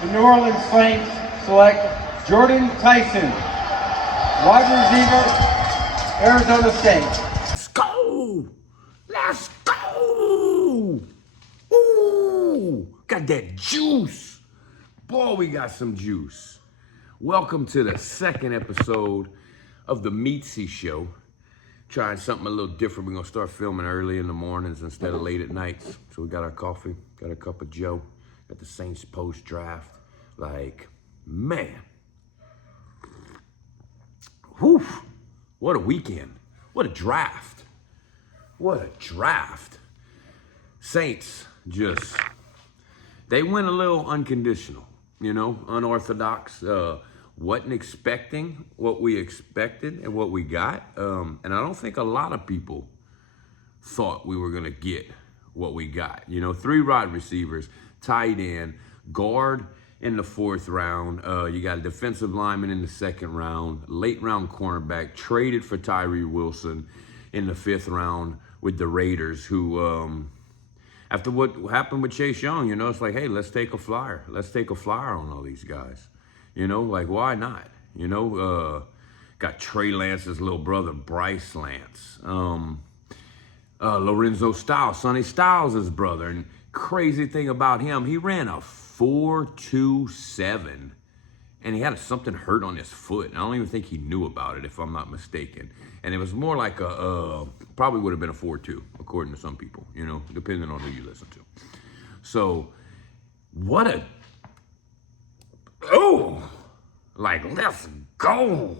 The New Orleans Saints select Jordan Tyson, wide receiver, Arizona State. Let's go! Let's go! Ooh, got that juice. Boy, we got some juice. Welcome to the second episode of the Meatzy show. Trying something a little different. We're gonna start filming early in the mornings instead of late at nights. So we got our coffee, got a cup of Joe, got the Saints post-draft. Like, man. Whew. What a weekend. What a draft. What a draft. Saints they went a little unconditional, unorthodox. Wasn't expecting what we expected and what we got. And I don't think a lot of people thought we were going to get what we got. 3 wide receivers, tight end, guard in the 4th round. You got a defensive lineman in the 2nd round, late round cornerback, traded for Tyree Wilson in the 5th round with the Raiders, who, after what happened with Chase Young, it's like, hey, let's take a flyer. Let's take a flyer on all these guys. Why not? Got Trey Lance's little brother, Bryce Lance. Lorenzo Styles, Sonny Styles' brother. And crazy thing about him, he ran a 4.27, and he had something hurt on his foot. I don't even think he knew about it, if I'm not mistaken. And it was more like probably would have been a 4.2, according to some people, depending on who you listen to. So, let's go.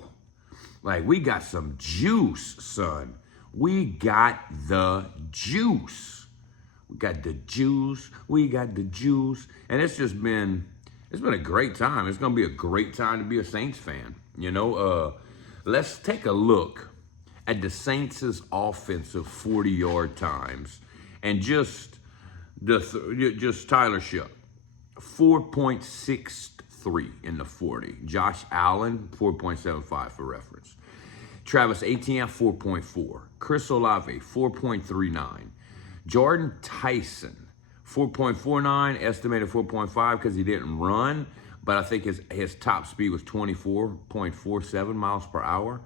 We got some juice, son. We got the juice. We got the juice. And it's been a great time. It's going to be a great time to be a Saints fan. Let's take a look at the Saints' offensive 40-yard times. And just Tyler Shough, 4.63 in the 40. Josh Allen, 4.75 for reference. Travis Etienne, 4.4. Chris Olave, 4.39. Jordan Tyson, 4.49, estimated 4.5 because he didn't run, but I think his top speed was 24.47 miles per hour.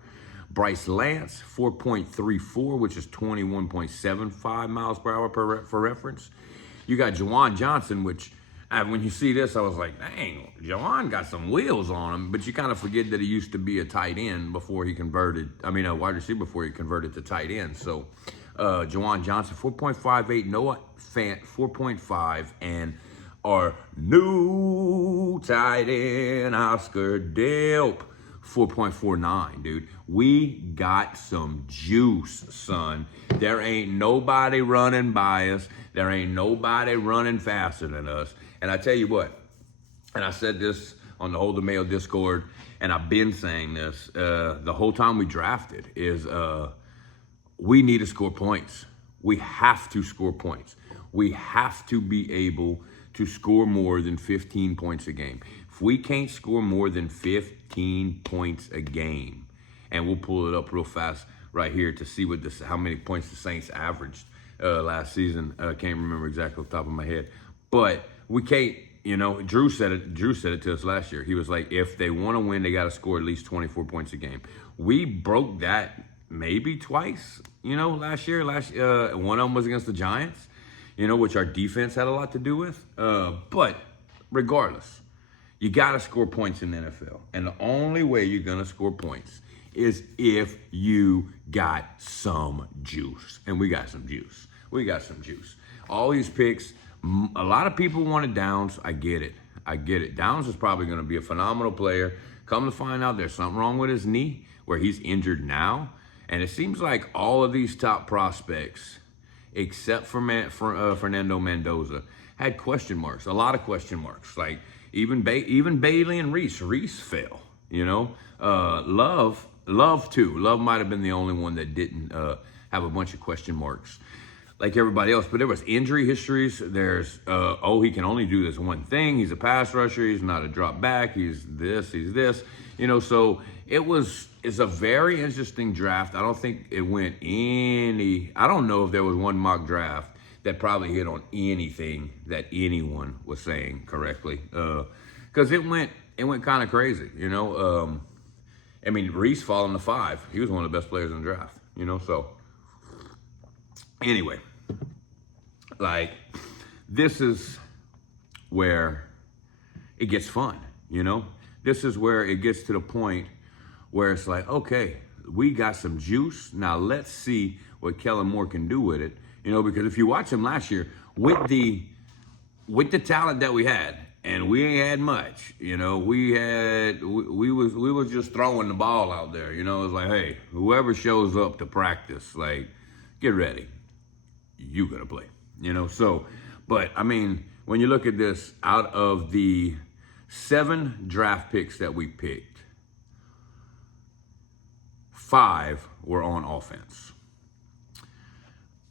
Bryce Lance, 4.34, which is 21.75 miles per hour for reference. You got Juwan Johnson, which when you see this, I was like, dang, Juwan got some wheels on him, but you kind of forget that he used to be a tight end before he converted, a wide receiver before he converted to tight end. So, Juwan Johnson, 4.58, Noah Fant, 4.5, and our new tight end, Oscar Delp, 4.49, dude. We got some juice, son. There ain't nobody running by us. There ain't nobody running faster than us. And I tell you what, and I said this on the Hold the Mail Discord, and I've been saying this the whole time we drafted, is we need to score points. We have to score points. We have to be able to score more than 15 points a game. If we can't score more than 15 points a game, and we'll pull it up real fast right here to see how many points the Saints averaged last season. I can't remember exactly off the top of my head. But we can't, Drew said it to us last year. He was like, if they want to win, they got to score at least 24 points a game. We broke that maybe twice, last year. One of them was against the Giants, which our defense had a lot to do with. But regardless, you got to score points in the NFL. And the only way you're going to score points is if you got some juice. And we got some juice. All these picks, a lot of people wanted Downs. I get it. Downs is probably going to be a phenomenal player. Come to find out, there's something wrong with his knee where he's injured now. And it seems like all of these top prospects, except for Fernando Mendoza, had question marks, a lot of question marks. Like even Bailey and Reese fell, Love too. Love might have been the only one that didn't have a bunch of question marks like everybody else. But there was injury histories. There's, he can only do this one thing. He's a pass rusher. He's not a drop back. He's this. So it's a very interesting draft. I don't think it went I don't know if there was one mock draft that probably hit on anything that anyone was saying correctly. because it went kind of crazy, you know. I mean, Reese falling to 5. He was one of the best players in the draft, you know. So anyway, like, this is where it gets fun, you know. This is where it gets to the point where it's like, okay, we got some juice. Now let's see what Kellen Moore can do with it, you know, because if you watch him last year with the talent that we had, and we ain't had much, you know, we was just throwing the ball out there, you know. It's like, hey, whoever shows up to practice, like, get ready, you gonna play, you know. So, but I mean, when you look at this, out of the 7 draft picks that we picked, 5 were on offense.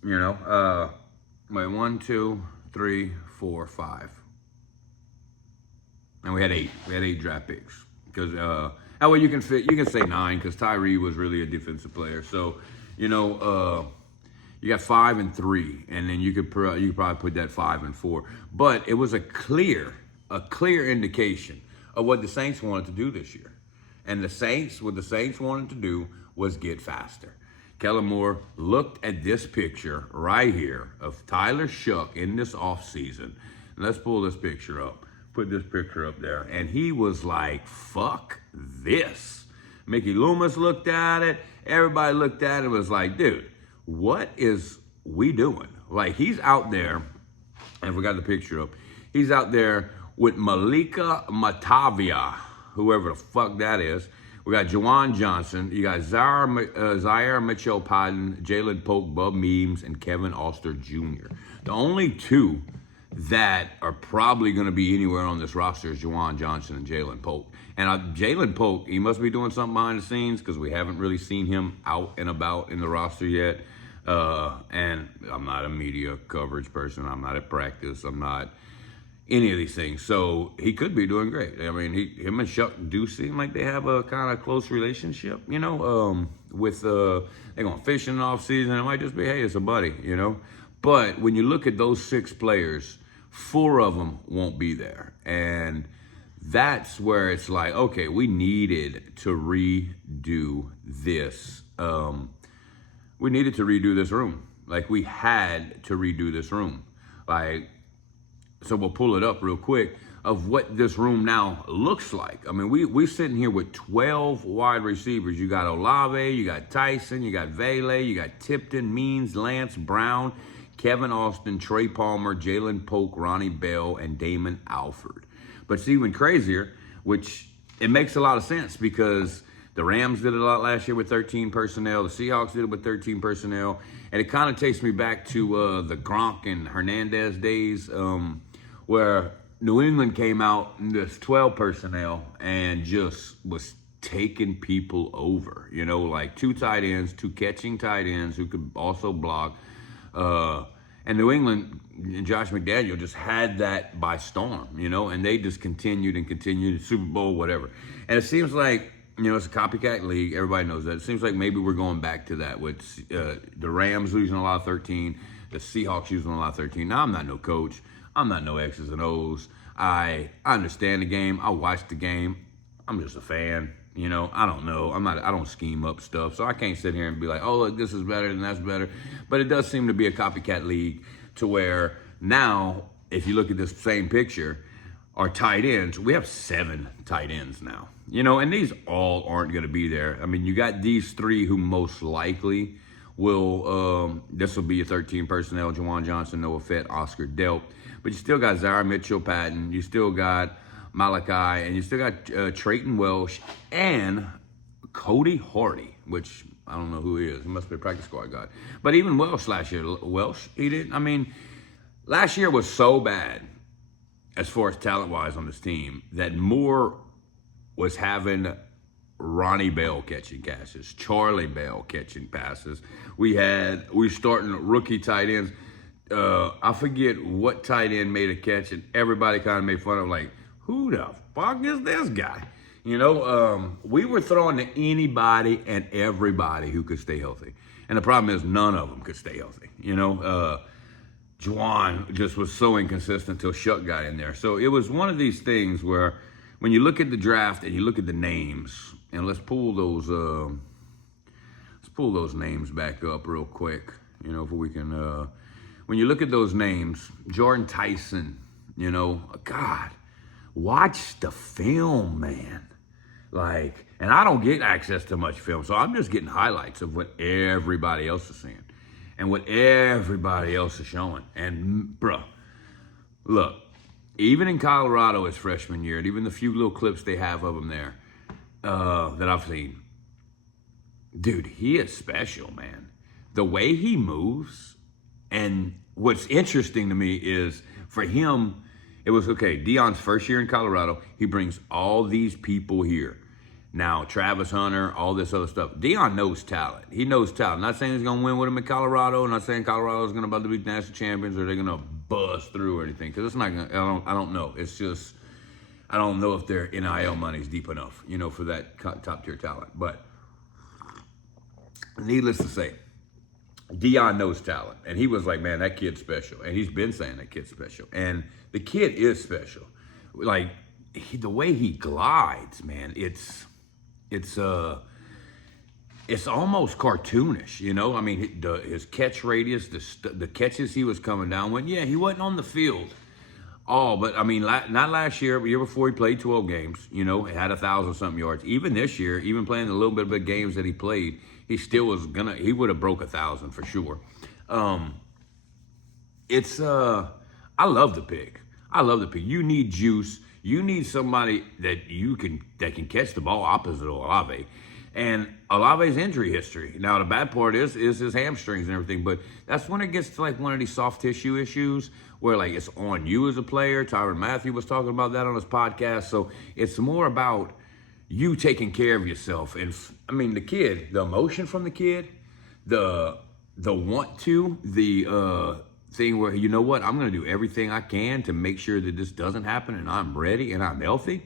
You know, wait, 1, 2, 3, 4, 5. And we had 8. We had 8 draft picks. Because that way you can say 9, because Tyree was really a defensive player. So, you know, you got 5 and 3, and then you could probably put that 5 and 4. But it was a clear indication of what the Saints wanted to do this year. And what the Saints wanted to do was get faster. Kellen Moore looked at this picture right here of Tyler Shuck in this offseason. Let's pull this picture up. Put this picture up there. And he was like, fuck this. Mickey Loomis looked at it. Everybody looked at it and was like, dude, what is we doing? Like, he's out there, and we got the picture up. He's out there with Malika Matavia, whoever the fuck that is. We got Juwan Johnson. You got Zaire Mitchell-Patton, Jalen Polk, Bub Means, and Kevin Oster Jr. The only 2 that are probably going to be anywhere on this roster is Juwan Johnson and Jalen Polk. And Jalen Polk, he must be doing something behind the scenes, because we haven't really seen him out and about in the roster yet. And I'm not a media coverage person. I'm not at practice. I'm not any of these things. So he could be doing great. I mean, him and Shuck do seem like they have a kind of close relationship, you know, with they're going fishing off season. It might just be, hey, it's a buddy, you know. But when you look at those 6 players, 4 of them won't be there. And that's where it's like, okay, we needed to redo this. We needed to redo this room. Like, we had to redo this room. Like, so we'll pull it up real quick of what this room now looks like. I mean, we're sitting here with 12 wide receivers. You got Olave, you got Tyson, you got Vele, you got Tipton, Means, Lance, Brown, Kevin Austin, Trey Palmer, Jalen Polk, Ronnie Bell, and Damon Alford. But it's even crazier, which it makes a lot of sense, because the Rams did it a lot last year with 13 personnel. The Seahawks did it with 13 personnel. And it kind of takes me back to the Gronk and Hernandez days, where New England came out in this 12 personnel and just was taking people over. You know, like 2 tight ends, 2 catching tight ends who could also block. And New England and Josh McDaniel just had that by storm, you know, and they just continued, Super Bowl, whatever. And it seems like, you know, it's a copycat league. Everybody knows that. It seems like maybe we're going back to that with the Rams losing a lot of 13, the Seahawks using a lot of 13. Now, I'm not no coach. I'm not no X's and O's. I understand the game. I watch the game. I'm just a fan. You know, I don't know. I don't scheme up stuff. So I can't sit here and be like, oh, look, this is better and that's better. But it does seem to be a copycat league, to where now, if you look at this same picture, our tight ends, we have 7 tight ends now. You know, and these all aren't going to be there. I mean, you got these 3 who most likely will, this will be a 13 personnel: Juwan Johnson, Noah Fett, Oscar Delp. But you still got Zaire Mitchell-Patton. You still got Malachi, and you still got Trayton Welsh and Cody Hardy, which I don't know who he is. He must be a practice squad guy. But even Welsh last year, he didn't. I mean, last year was so bad as far as talent-wise on this team that Moore was having Ronnie Bell catching passes, Charlie Bell catching passes. We starting rookie tight ends. I forget what tight end made a catch, and everybody kind of made fun of, like, who the fuck is this guy? You know, we were throwing to anybody and everybody who could stay healthy. And the problem is none of them could stay healthy. You know, Juwan just was so inconsistent until Shuck got in there. So it was one of these things where when you look at the draft and you look at the names, and let's pull those names back up real quick, you know, if we can, when you look at those names, Jordan Tyson, you know, God, watch the film, man. Like, and I don't get access to much film, so I'm just getting highlights of what everybody else is saying and what everybody else is showing. And, bruh, look, even in Colorado his freshman year, and even the few little clips they have of him there that I've seen, dude, he is special, man. The way he moves, and what's interesting to me is for him, it was, okay, Deion's first year in Colorado, he brings all these people here. Now, Travis Hunter, all this other stuff. Deion knows talent. He knows talent. Not saying he's going to win with him in Colorado. Not saying Colorado's going to about to be national champions or they're going to bust through or anything. Because it's not going to, I don't know. It's just, I don't know if their NIL money's deep enough, you know, for that top tier talent. But needless to say, Deion knows talent. And he was like, man, that kid's special. And he's been saying that kid's special. And the kid is special. Like, the way he glides, man, it's almost cartoonish, you know? I mean, his catch radius, the catches he was coming down with, yeah, he wasn't on the field. Oh, but I mean, not last year, but year before he played 12 games, you know, had 1,000-something yards. Even this year, even playing the little bit of the games that he played, he still was he would have broke 1,000 for sure. I love the pick. I love the pick. You need juice. You need somebody that can catch the ball opposite of Olave. And Olave's injury history. Now, the bad part is his hamstrings and everything, but that's when it gets to like one of these soft tissue issues where like it's on you as a player. Tyrann Mathieu was talking about that on his podcast. So it's more about you taking care of yourself. And I mean, the kid, the emotion from the kid, the want to, the thing where, you know what, I'm going to do everything I can to make sure that this doesn't happen and I'm ready and I'm healthy.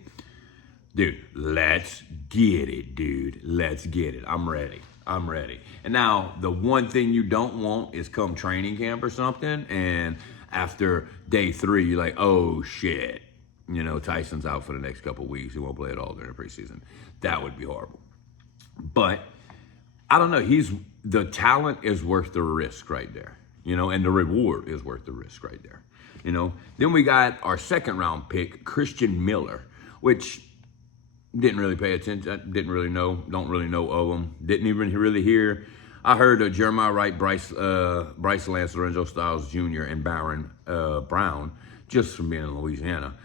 Dude, let's get it, dude. Let's get it. I'm ready. And now, the one thing you don't want is come training camp or something, and after day 3, you're like, oh, shit. You know, Tyson's out for the next couple of weeks. He won't play at all during the preseason. That would be horrible. But, I don't know. The talent is worth the risk right there. You know, and the reward is worth the risk right there. You know, then we got our second round pick, Christian Miller, which didn't really pay attention, didn't really know, don't really know of him, didn't even really hear. I heard Jeremiah Wright, Bryce Lance, Lorenzo Styles Jr., and Baron Brown just from being in Louisiana,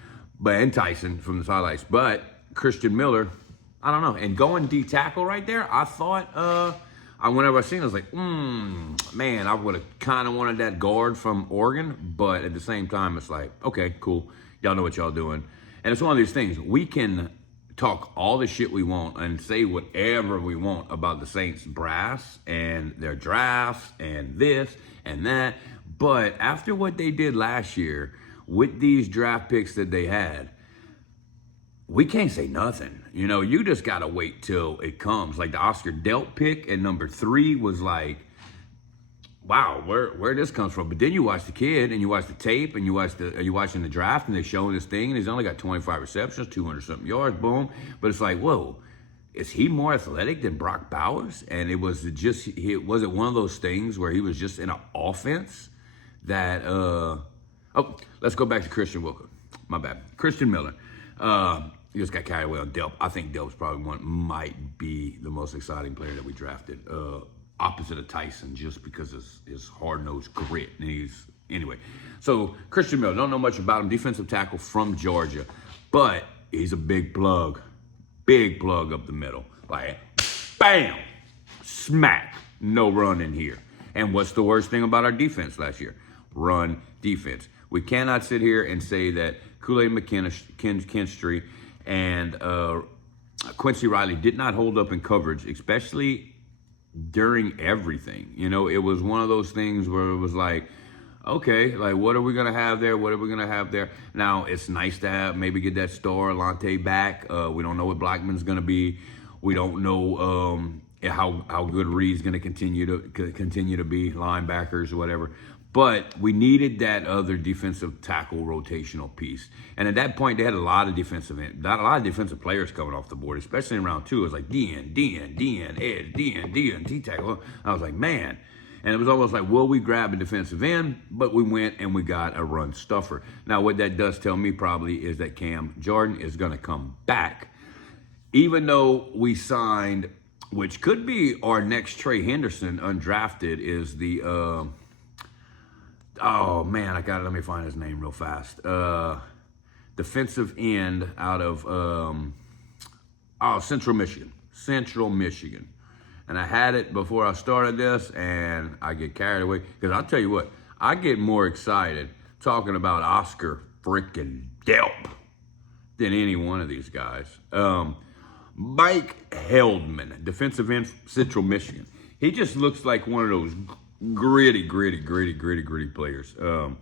and Tyson from the highlights. But Christian Miller, I don't know. And going D tackle right there, I thought, whenever I seen it, I was like, man, I would have kind of wanted that guard from Oregon. But at the same time, it's like, okay, cool. Y'all know what y'all doing. And it's one of these things. We can talk all the shit we want and say whatever we want about the Saints brass and their drafts and this and that. But after what they did last year with these draft picks that they had, we can't say nothing. You know, you just got to wait till it comes. Like the Oscar Delp pick at number 3 was like, wow, where this comes from. But then you watch the kid and you watch the tape and you're watching the draft and they're showing this thing and he's only got 25 receptions, 200-something yards, boom. But it's like, whoa, is he more athletic than Brock Bowers? And was it one of those things where he was just in an offense that, let's go back to Christian Wilker. My bad. Christian Miller. He just got carried away on Delp. I think Delp's probably might be the most exciting player that we drafted. Opposite of Tyson, just because of his hard-nosed grit. And anyway. So Christian Miller, don't know much about him. Defensive tackle from Georgia, but he's a big plug up the middle. Like, bam, smack, no run in here. And what's the worst thing about our defense last year? Run defense. We cannot sit here and say that Kool-Aid McKinstry and Quincy Riley did not hold up in coverage, especially during everything. You know, it was one of those things where it was like, okay, like what are we going to have there? What are we going to have there? Now, it's nice to maybe get that star Alante back. We don't know what Blackman's going to be. We don't know how good Reed's going to continue to be, linebackers or whatever. But we needed that other defensive tackle rotational piece. And at that point, they had a lot of defensive players coming off the board, especially in round 2. It was like DN, edge, DN, T-tackle. I was like, man. And it was almost like, will we grab a defensive end? But we went and we got a run stuffer. Now, what that does tell me probably is that Cam Jordan is going to come back. Even though we signed, which could be our next Trey Henderson, undrafted, is the, oh man, let me find his name real fast. Defensive end out of, Central Michigan. And I had it before I started this, and I get carried away. Because I'll tell you what, I get more excited talking about Oscar freaking Delp than any one of these guys. Mike Heldman, defensive end, Central Michigan. He just looks like one of those gritty players. And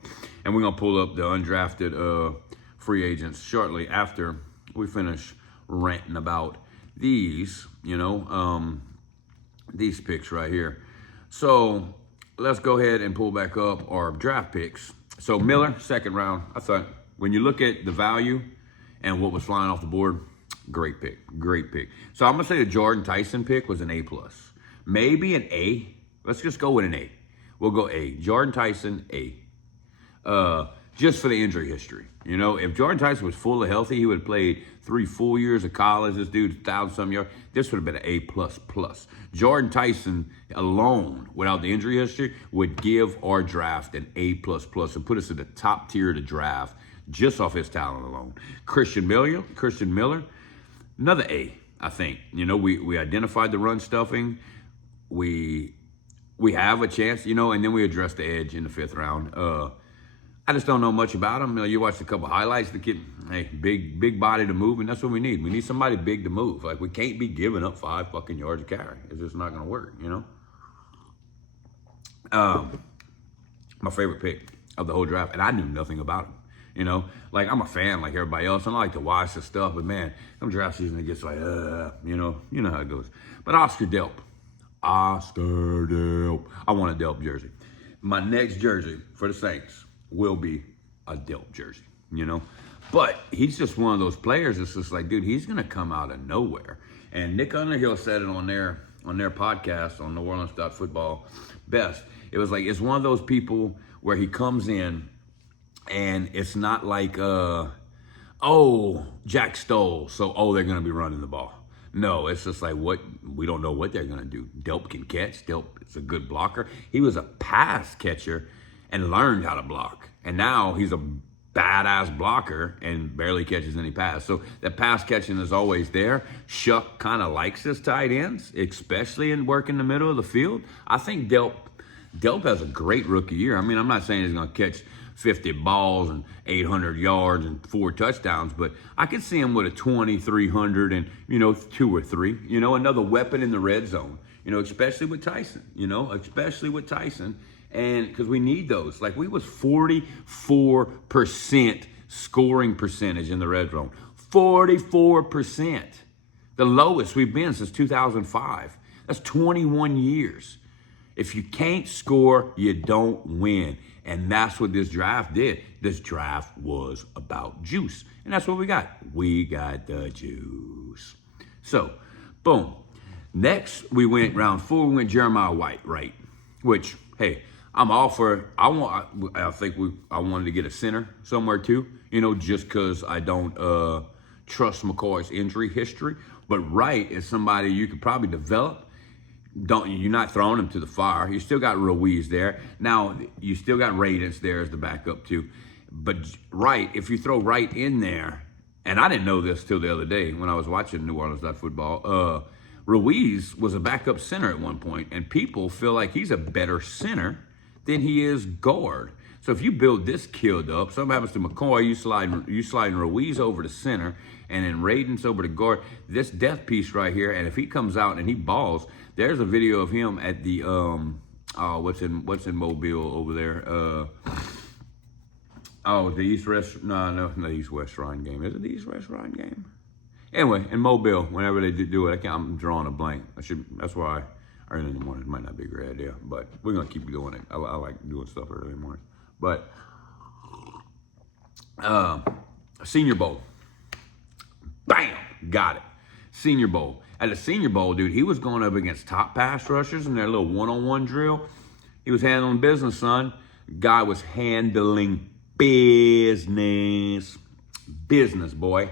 we're going to pull up the undrafted free agents shortly after we finish ranting about these, these picks right here. So let's go ahead and pull back up our draft picks. So Miller, second round. I thought when you look at the value and what was flying off the board, great pick. So I'm going to say the Jordan Tyson pick was an A+. Maybe an A. Let's just go with an A. We'll go A. Jordan Tyson, A. Just for the injury history. If Jordan Tyson was fully healthy, he would have played 3 full years of college. This dude's 1,000-some yards. This would have been an A++. Jordan Tyson alone, without the injury history, would give our draft an A++ and put us in the top tier of the draft just off his talent alone. Christian Miller, another A, I think. We identified the run stuffing. We have a chance, and then we addressed the edge in the 5th round. I just don't know much about him. You watched a couple highlights. The kid, big body to move, and that's what we need. We need somebody big to move. Like, we can't be giving up 5 fucking yards of carry. It's just not going to work, My favorite pick of the whole draft, and I knew nothing about him. Like, I'm a fan like everybody else, and I like to watch the stuff, but man, come draft season, it gets like, you know how it goes. But Oscar Delp. I want a Delp jersey. My next jersey for the Saints will be a Delp jersey, But he's just one of those players. It's just like, dude, he's going to come out of nowhere. And Nick Underhill said it on their podcast on New Orleans Football best. It was like, it's one of those people where he comes in and it's not like, Jack Stoll, so, they're going to be running the ball. No, it's just like, we don't know what they're going to do. Delp can catch. Delp is a good blocker. He was a pass catcher and learned how to block. And now he's a badass blocker and barely catches any pass. So that pass catching is always there. Shuck kind of likes his tight ends, especially in work in the middle of the field. I think Delp has a great rookie year. I mean, I'm not saying he's going to catch 50 balls and 800 yards and 4 touchdowns, but I could see him with a 2,300 and, 2 or 3, another weapon in the red zone, especially with Tyson, And because we need those. Like, we was 44% scoring percentage in the red zone. 44%. The lowest we've been since 2005. That's 21 years. If you can't score, you don't win. And that's what this draft did. This draft was about juice. And that's what we got. We got the juice. So, boom. Next, we went round 4. We went Jeremiah White, right? Which, hey, I'm all for it. I wanted to get a center somewhere too, just because I don't trust McCoy's injury history. But Wright is somebody you could probably develop. You're not throwing him to the fire. You still got Ruiz there. Now, you still got Radens there as the backup too. But Wright, if you throw Wright in there, and I didn't know this till the other day when I was watching New Orleans Football, Ruiz was a backup center at one point, and people feel like he's a better center than he is guard. So if you build this kid up, something happens to McCoy, you sliding Ruiz over to center, and then Radens over to guard. This death piece right here, and if he comes out and he balls, there's a video of him at the what's in Mobile over there? The the East West Shrine game. Is it the East West Shrine game? Anyway, in Mobile, whenever they do it, I'm drawing a blank. That's why early in the morning might not be a great idea, but we're gonna keep doing it. I like doing stuff early in the morning. But Senior Bowl, bam, got it. Senior Bowl. At the Senior Bowl, dude, he was going up against top pass rushers in their little one-on-one drill. He was handling business, son. Guy was handling business. Business, boy.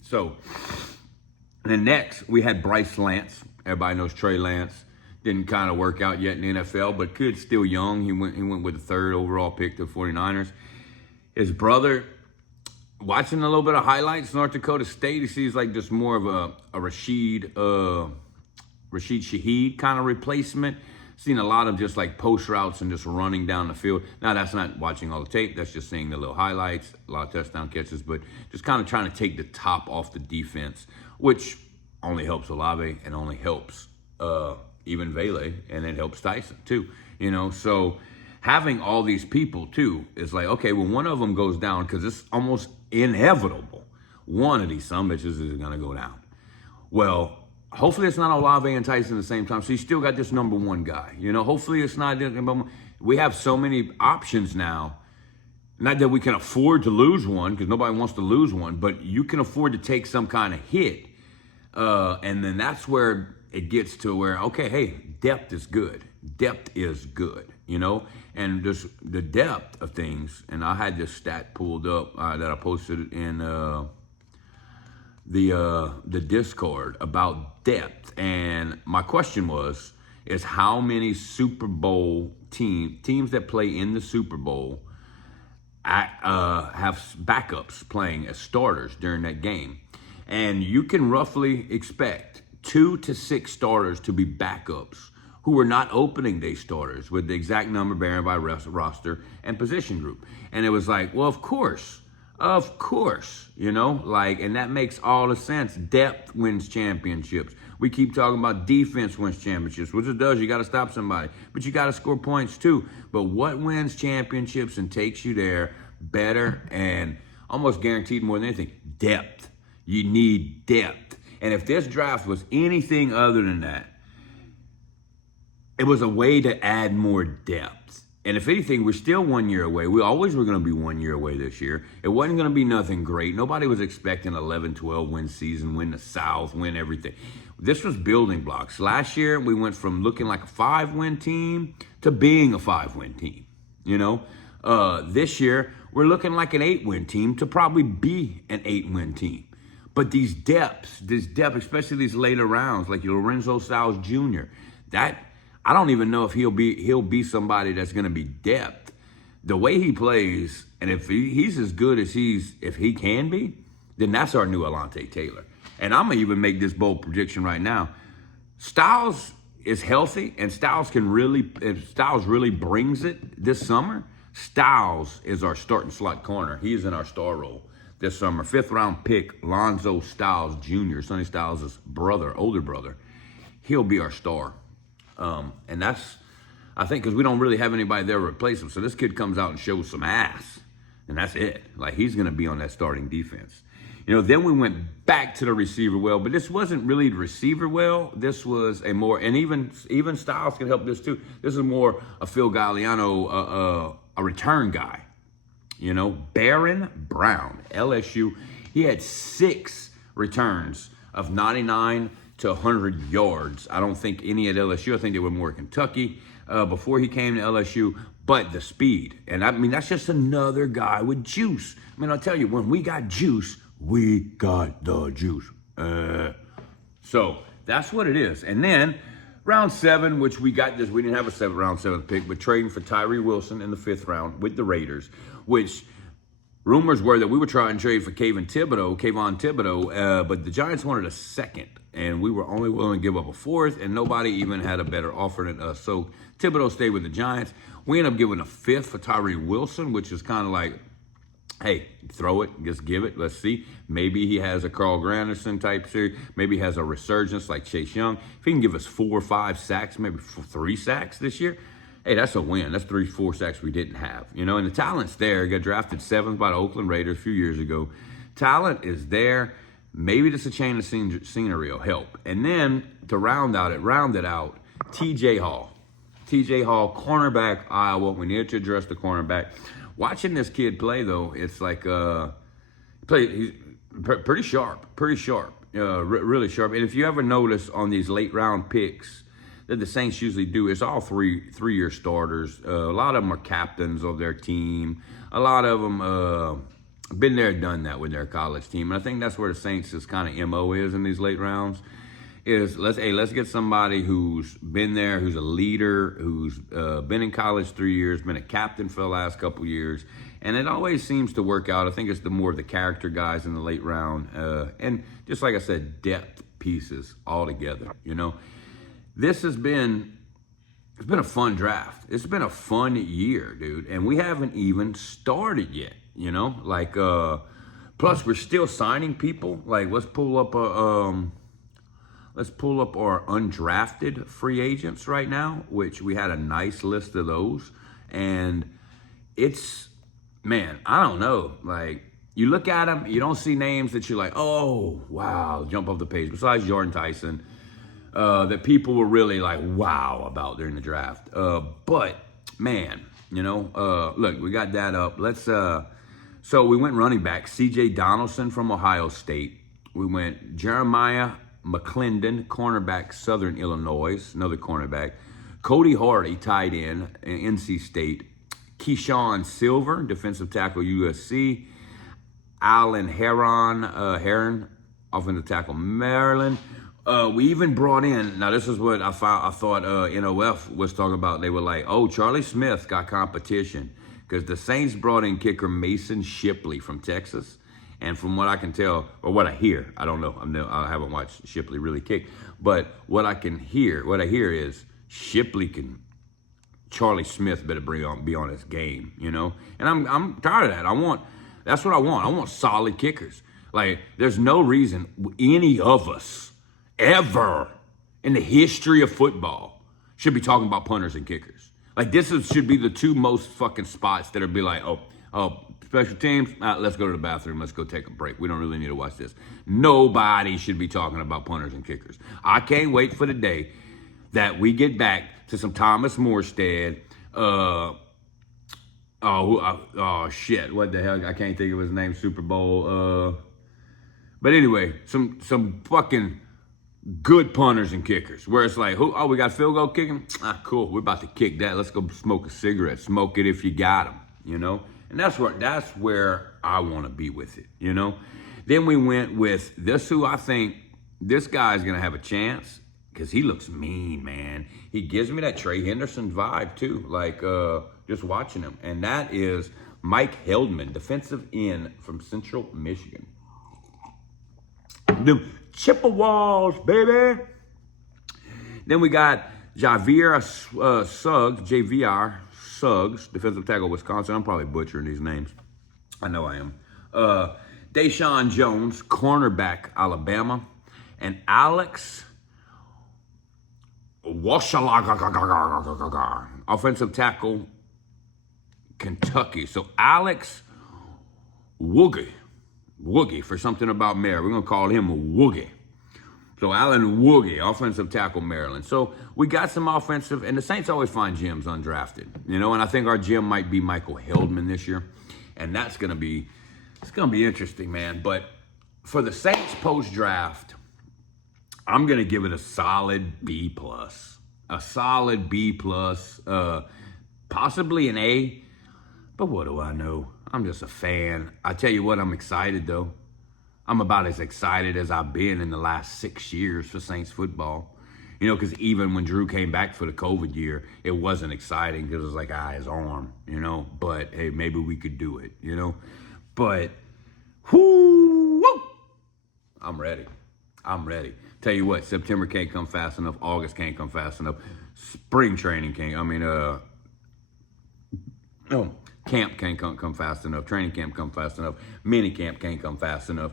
So, and then next, we had Bryce Lance. Everybody knows Trey Lance. Didn't kind of work out yet in the NFL, but kid's still young. He went with the 3rd overall pick to the 49ers. His brother, watching a little bit of highlights, North Dakota State, he sees like just more of a Rashid Shaheed kind of replacement. Seen a lot of just like post routes and just running down the field. Now, that's not watching all the tape. That's just seeing the little highlights, a lot of touchdown catches, but just kind of trying to take the top off the defense, which only helps Olave and only helps even Vele, and it helps Tyson too. You know, so having all these people too is like, okay, well, one of them goes down because it's almost inevitable. One of these summits is going to go down. Well, hopefully it's not Olave and Tyson at the same time. So you still got this number one guy. You know, hopefully it's not. We have so many options now. Not that we can afford to lose one, because nobody wants to lose one, but you can afford to take some kind of hit. And then that's where it gets to where, okay, hey, depth is good. Depth is good, you know? And just the depth of things, and I had this stat pulled up that I posted in the Discord about depth. And my question is how many Super Bowl teams that play in the Super Bowl have backups playing as starters during that game. And you can roughly expect 2 to 6 starters to be backups who are not opening day starters with the exact number bearing by roster and position group. And it was like, well, of course, you know, like, and that makes all the sense. Depth wins championships. We keep talking about defense wins championships, which it does. You got to stop somebody, but you got to score points too. But what wins championships and takes you there better and almost guaranteed more than anything? Depth. You need depth. And if this draft was anything other than that, it was a way to add more depth. And if anything, we're still 1 year away. We always were going to be 1 year away this year. It wasn't going to be nothing great. Nobody was expecting 11, 12 win season, win the South, win everything. This was building blocks. Last year, we went from looking like a 5-win team to being a 5-win team. You know, this year, we're looking like an 8-win team to probably be an 8-win team. But this depth, especially these later rounds, like Lorenzo Styles Jr., that I don't even know if he'll be somebody that's going to be depth. The way he plays, and if he's as good as if he can be, then that's our new Alontae Taylor. And I'm going to even make this bold prediction right now. Styles is healthy, and Styles if Styles really brings it this summer, Styles is our starting slot corner. He is in our star role this summer. 5th round pick, Lonzo Styles Jr., Sonny Styles' older brother. He'll be our star. And that's, I think, because we don't really have anybody there to replace him. So this kid comes out and shows some ass, and that's it. Like, he's going to be on that starting defense. You know, then we went back to the receiver well, but this wasn't really the receiver well. This was a more, and even Styles can help this too. This is more a Phil Galliano, a return guy. You know, Baron Brown, LSU, he had 6 returns of 99 to 100 yards. I don't think any at LSU. I think they were more at Kentucky before he came to LSU. But the speed, and I mean, that's just another guy with juice. I mean, I'll tell you, when we got juice, we got the juice. So that's what it is. And then round 7, which we got this, we didn't have a round 7th pick, but trading for Tyree Wilson in the 5th round with the Raiders, which rumors were that we were trying to trade for Kayvon Thibodeau, but the Giants wanted a 2nd, and we were only willing to give up a 4th, and nobody even had a better offer than us. So Thibodeau stayed with the Giants. We ended up giving a 5th for Tyree Wilson, which is kind of like, hey, throw it, just give it, let's see. Maybe he has a Carl Granderson type series. Maybe he has a resurgence like Chase Young. If he can give us 4 or 5 sacks, maybe 3 sacks this year, hey, that's a win. That's 3-4 sacks we didn't have. You know, and the talent's there. He got drafted 7th by the Oakland Raiders a few years ago. Talent is there. maybe just a change of scenery will help. And then to round it out, TJ Hall. TJ Hall, cornerback, Iowa. We need to address the cornerback. Watching this kid play, though, it's like he's pretty sharp, really sharp. And if you ever notice on these late round picks that the Saints usually do, it's all three-year starters. A lot of them are captains of their team. A lot of them been there, done that with their college team. And I think that's where the Saints' kind of MO is in these late rounds. Is let's get somebody who's been there, who's a leader, who's been in college 3 years, been a captain for the last couple years, and it always seems to work out. I think it's the more the character guys in the late round, and just like I said, depth pieces all together. You know, it's been a fun draft. It's been a fun year, dude, and we haven't even started yet. You know, like plus we're still signing people. Like let's pull up our undrafted free agents right now, which we had a nice list of those. And it's, man, I don't know. Like, you look at them, you don't see names that you're like, oh, wow, jump off the page. Besides Jordan Tyson, that people were really like, wow, about during the draft. But, man, you know, look, we got that up. So we went running back, C.J. Donaldson from Ohio State. We went Jeremiah McClendon, cornerback, Southern Illinois, another cornerback. Cody Hardy, tight end, NC State. Keyshawn Silver, defensive tackle, USC. Alan Heron, offensive tackle, Maryland. We even brought in, now this is what I thought NOF was talking about. They were like, oh, Charlie Smith got competition because the Saints brought in kicker Mason Shipley from Texas. And from what I can tell, or what I hear, I don't know, I haven't watched Shipley really kick, but what I hear is Charlie Smith better be on his game, you know? And I'm tired of that. That's what I want. I want solid kickers. Like, there's no reason any of us ever in the history of football should be talking about punters and kickers. Like, should be the two most fucking spots that would be like, oh, special teams, let's go to the bathroom. Let's go take a break. We don't really need to watch this. Nobody should be talking about punters and kickers. I can't wait for the day that we get back to some Thomas Morstead. Shit. What the hell? I can't think of his name. Super Bowl. But anyway, some fucking good punters and kickers. Where it's like, we got field goal kicking? Cool. We're about to kick that. Let's go smoke a cigarette. Smoke it if you got them, you know? And that's where I want to be with it, you know? Then we went with who I think this guy's going to have a chance because he looks mean, man. He gives me that Trey Henderson vibe, too, like just watching him. And that is Mike Heldman, defensive end from Central Michigan. The Chippewas, baby. Then we got JVR Suggs, defensive tackle, Wisconsin. I'm probably butchering these names. I know I am. Deshaun Jones, cornerback, Alabama. And Alex Washalaga, offensive tackle, Kentucky. So Alex Woogie for something about Mary. We're going to call him a Woogie. So Alan Woogie, offensive tackle, Maryland. So we got some offensive, and the Saints always find gems undrafted, you know. And I think our gem might be Michael Heldman this year, and it's gonna be interesting, man. But for the Saints post draft, I'm gonna give it a solid B+, possibly an A. But what do I know? I'm just a fan. I tell you what, I'm excited though. I'm about as excited as I've been in the last 6 years for Saints football. You know, because even when Drew came back for the COVID year, it wasn't exciting because it was like, his arm, you know. But, hey, maybe we could do it, you know. But, whoo, I'm ready. Tell you what, September can't come fast enough. August can't come fast enough. Spring training can't. Camp can't come fast enough. Training camp come fast enough. Mini camp can't come fast enough.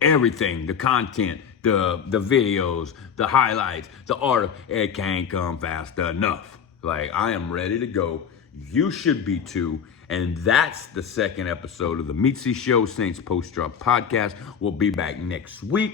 Everything, the content, the videos, the highlights, the art, it can't come fast enough. Like, I am ready to go. You should be too. And that's the second episode of the Meatzy Show, Saints Post Drop Podcast. We'll be back next week.